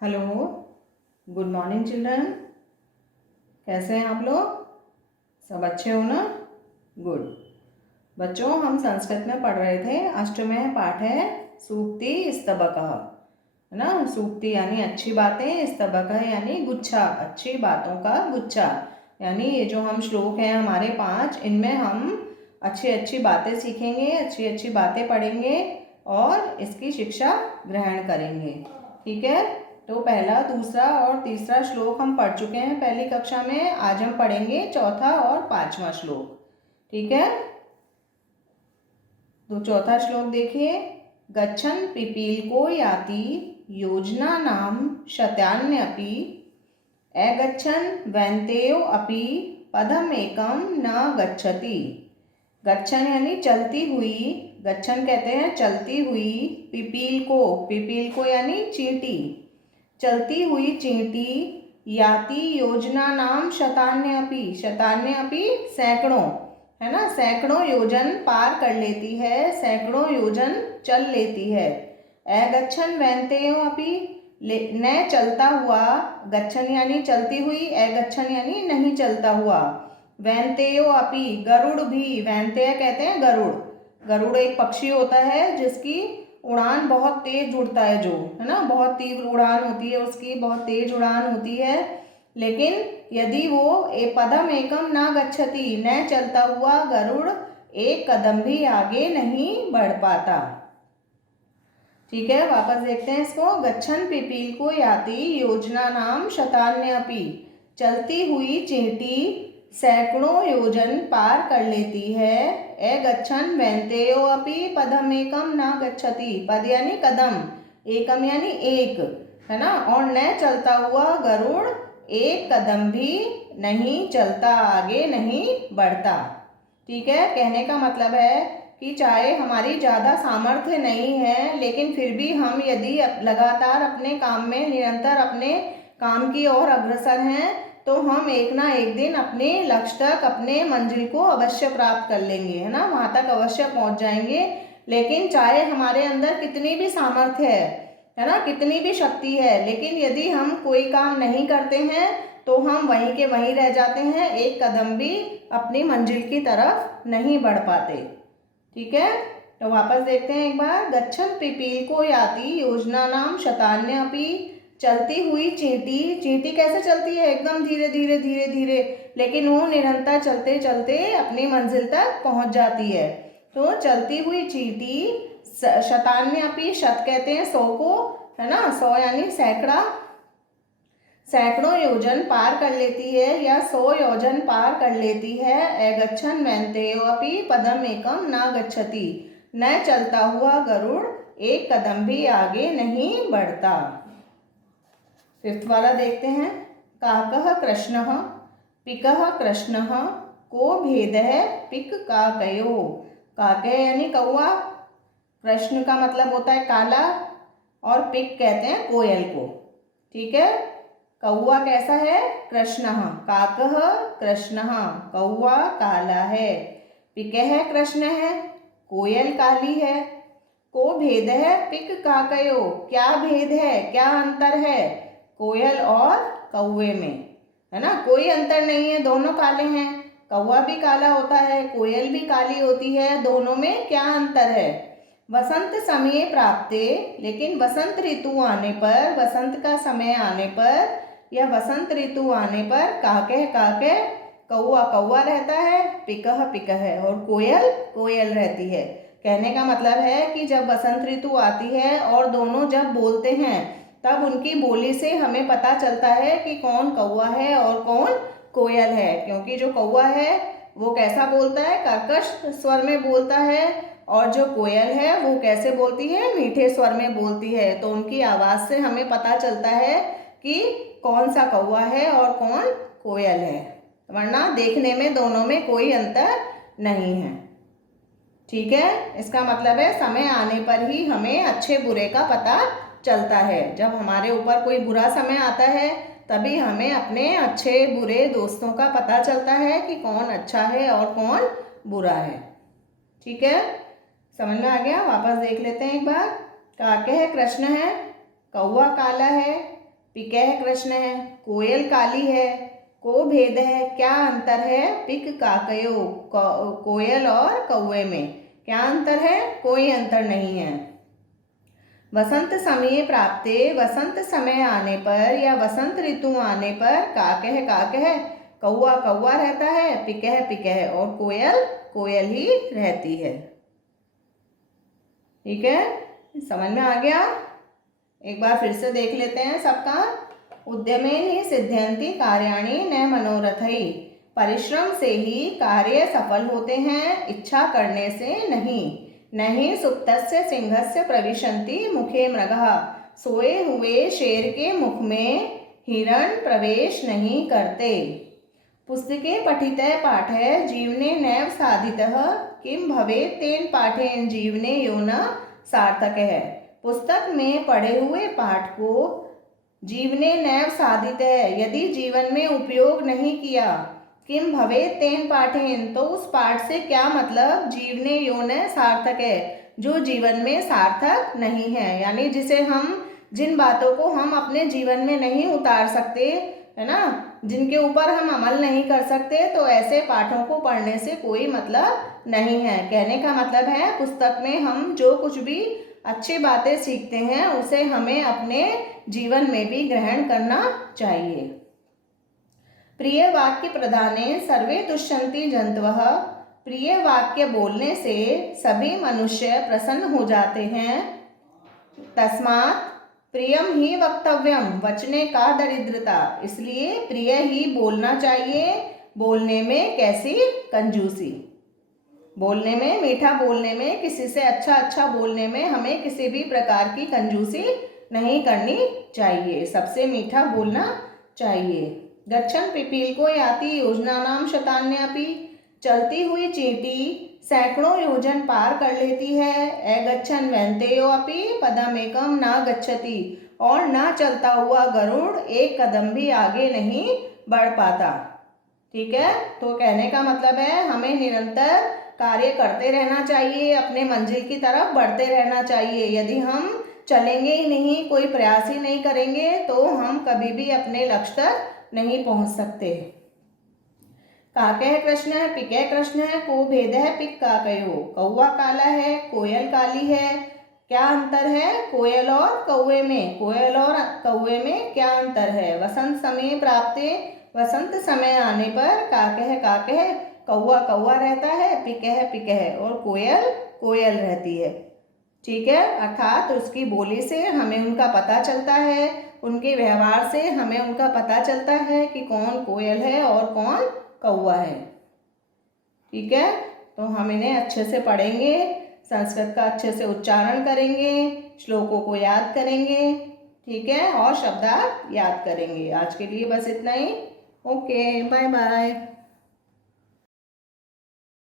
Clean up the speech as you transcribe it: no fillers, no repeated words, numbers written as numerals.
Hello, good morning children. कैसे हैं आप लोग? सब अच्छे हो ना? गुड। बच्चों, हम संस्कृत में पढ़ रहे थे। अष्टमेय पाठ है सूक्ति स्तबकः, है ना। सूक्ति यानी अच्छी बातें, स्तबकः यानी गुच्छा, अच्छी बातों का गुच्छा। यानी ये जो हम श्लोक हैं हमारे 5, इनमें हम अच्छी अच्छी बातें सीखेंगे, अच्छी अच्छी बातें पढ़ेंगे और इसकी शिक्षा ग्रहण करेंगे। ठीक है। तो पहला, दूसरा और तीसरा श्लोक हम पढ़ चुके हैं पहली कक्षा में। आज हम पढ़ेंगे चौथा और 5वां श्लोक। ठीक है। तो चौथा श्लोक देखिए। गच्छन् पिपीलिको याति योजना नाम शतान्यपि अगच्छन् वैन्तेयो अपि पदमेकं न गच्छति। गच्छन् यानी चलती हुई, गच्छन् कहते हैं चलती हुई, पिपील को यानी चींटी, चलती हुई चींटी, याति योजना नाम शतान्यपि, शतान्यपि सैकड़ों, है ना, सैकड़ों योजन पार कर लेती है, सैकड़ों योजन चल लेती है। अगच्छन् वैन्तेयो अपि, न चलता हुआ, गच्छन् यानी चलती हुई, अगच्छन् यानी नहीं चलता हुआ, वैन्तेयो अपि गरुड़ भी, वैन्तेय कहते हैं गरुड़, गरुड़ एक पक्षी होता है जिसकी उड़ान बहुत तेज उड़ता है, जो है ना, बहुत तीव्र उड़ान होती है उसकी, बहुत तेज उड़ान होती है। लेकिन यदि वो पदम एकम ना गच्छति, न चलता हुआ गरुड़ एक कदम भी आगे नहीं बढ़ पाता। ठीक है, वापस देखते हैं इसको। गच्छन् पिपीलिको याति योजना नाम शतान्यपि, चलती हुई चींटी सैकड़ों योजन पार कर लेती है। अगच्छन् वैन्तेयो अपि पदमेकं न गच्छति, पद यानी कदम, एकम यानी एक, है ना, और न चलता हुआ गरुड़ एक कदम भी नहीं चलता, आगे नहीं बढ़ता। ठीक है। कहने का मतलब है कि चाहे हमारी ज़्यादा सामर्थ्य नहीं है, लेकिन फिर भी हम यदि लगातार अपने काम में, निरंतर अपने काम की ओर अग्रसर हैं, तो हम एक ना एक दिन अपने लक्ष्य तक, अपने मंजिल को अवश्य प्राप्त कर लेंगे, है ना, वहाँ तक अवश्य पहुँच जाएंगे। लेकिन चाहे हमारे अंदर कितनी भी सामर्थ्य है ना, कितनी भी शक्ति है, लेकिन यदि हम कोई काम नहीं करते हैं तो हम वहीं के वहीं रह जाते हैं, एक कदम भी अपनी मंजिल की तरफ नहीं बढ़ पाते। ठीक है। तो वापस देखते हैं एक बार। गच्छन् पिपीलिको याति योजना नाम शतान्यपि, चलती हुई चींटी, चींटी कैसे चलती है? एकदम धीरे धीरे धीरे धीरे, लेकिन वो निरंतर चलते चलते अपनी मंजिल तक पहुंच जाती है। तो चलती हुई चींटी शतान्यपि, शत कहते हैं 100 को, है ना, 100 यानी सैकड़ा, सैकड़ों योजन पार कर लेती है या 100 योजन पार कर लेती है। अगच्छन् वैन्तेयो अपि पदमेकं न गच्छति, न चलता हुआ गरुड़ एक कदम भी आगे नहीं बढ़ता। फिफ्थ वाला देखते हैं। काकः कृष्णः पिकः कृष्णः को भेदः पिक काकयो। काकय यानी कौवा, कृष्ण का मतलब होता है काला, और पिक कहते हैं कोयल को। ठीक है। कौवा कैसा है? कृष्णः, काकः कृष्णः, कौवा काला है, पिकः कृष्ण है, कोयल काली है, को भेद है पिक काकयो, क्या भेद है, क्या अंतर है कोयल और कौवे में, है ना, कोई अंतर नहीं है, दोनों काले हैं, कौवा भी काला होता है, कोयल भी काली होती है, दोनों में क्या अंतर है? वसंत समय प्राप्ते, लेकिन वसंत ऋतु आने पर, वसंत का समय आने पर या वसंत ऋतु आने पर काके काके, कौवा कौवा रहता है, पिकह पिकह है, और कोयल कोयल रहती है। कहने का मतलब है कि जब वसंत ऋतु आती है और दोनों जब बोलते हैं, तब उनकी बोली से हमें पता चलता है कि कौन कौवा है और कौन कोयल है। क्योंकि जो कौवा है वो कैसा बोलता है? कर्कश स्वर में बोलता है, और जो कोयल है वो कैसे बोलती है? मीठे स्वर में बोलती है। तो उनकी आवाज़ से हमें पता चलता है कि कौन सा कौवा है और कौन कोयल है, वरना देखने में दोनों में कोई अंतर नहीं है। ठीक है। इसका मतलब है समय आने पर ही हमें अच्छे बुरे का पता चलता है। जब हमारे ऊपर कोई बुरा समय आता है तभी हमें अपने अच्छे बुरे दोस्तों का पता चलता है कि कौन अच्छा है और कौन बुरा है। ठीक है, समझ में आ गया? वापस देख लेते हैं एक बार। काके है कृष्ण है, कौवा काला है, पिकह कृष्ण है, कोयल काली है, को भेद है, क्या अंतर है, पिक काकयो, कोयल और कौवे में क्या अंतर है, कोई अंतर नहीं है। वसंत समय प्राप्ते, वसंत समय आने पर या वसंत ऋतु आने पर काकह काकह, कौआ कौआ रहता है, पिकह पिकह और कोयल कोयल ही रहती है। ठीक है, समझ में आ गया। एक बार फिर से देख लेते हैं सबका। उद्यमेन ही सिद्ध्यन्ति कार्याणि न मनोरथै, परिश्रम से ही कार्य सफल होते हैं, इच्छा करने से नहीं। नहीं सुप्तस्य सिंहस्य प्रविशन्ति मुखे मृगः, सोए हुए शेर के मुख में हिरण प्रवेश नहीं करते। पुस्तके पठितः पाठः जीवने नैव साधितः, किं भवेत् तेन पाठेन जीवने यो न सार्थकः। पुस्तक में पढ़े हुए पाठ को जीवने नैव साधित है, यदि जीवन में उपयोग नहीं किया, किम भवेत् तेन पाठेन, तो उस पाठ से क्या मतलब, जीवने यो न सार्थक है, जो जीवन में सार्थक नहीं है। यानी जिसे हम, जिन बातों को हम अपने जीवन में नहीं उतार सकते है ना, जिनके ऊपर हम अमल नहीं कर सकते, तो ऐसे पाठों को पढ़ने से कोई मतलब नहीं है। कहने का मतलब है पुस्तक में हम जो कुछ भी अच्छी बातें सीखते हैं उसे हमें अपने जीवन में भी ग्रहण करना चाहिए। प्रिय वाक्य प्रदाने सर्वे तुष्यन्ति जन्तवः, प्रिय वाक्य बोलने से सभी मनुष्य प्रसन्न हो जाते हैं। तस्मात् प्रियम ही वक्तव्यम, वचने का दरिद्रता, इसलिए प्रिय ही बोलना चाहिए। बोलने में कैसी कंजूसी, बोलने में, मीठा बोलने में, किसी से अच्छा बोलने में हमें किसी भी प्रकार की कंजूसी नहीं करनी चाहिए, सबसे मीठा बोलना चाहिए। गच्छन् पिपीलिको याति योजनानां शतान्यपि, चलती हुई चींटी सैकड़ों योजन पार कर लेती है। अगच्छन् वैन्तेयो अपि पदमेकं न गच्छति, और न चलता हुआ गरुड़ एक कदम भी आगे नहीं बढ़ पाता। ठीक है, तो कहने का मतलब है हमें निरंतर कार्य करते रहना चाहिए, अपने मंजिल की तरफ बढ़ते रहना चाहिए। यदि हम चलेंगे ही नहीं, कोई प्रयास ही नहीं करेंगे, तो हम कभी भी अपने लक्ष्य तक नहीं पहुंच सकते। काकह कृष्ण है, पिकह कृष्ण है, को भेद है, पिक काकयो, कौआ काला है, कोयल काली है, क्या अंतर है कोयल और कौवे में, कोयल और कौवे में क्या अंतर है। वसंत समय प्राप्ते, वसंत समय आने पर काकह काकह, कौआ कौआ रहता है, पिकह पिकह और कोयल कोयल रहती है। ठीक है, अर्थात उसकी बोली से हमें उनका पता चलता है, उनके व्यवहार से हमें उनका पता चलता है कि कौन कोयल है और कौन कौआ है। ठीक है, तो हम इन्हें अच्छे से पढ़ेंगे, संस्कृत का अच्छे से उच्चारण करेंगे, श्लोकों को याद करेंगे, ठीक है, और शब्दार्थ याद करेंगे। आज के लिए बस इतना ही। Okay, bye bye.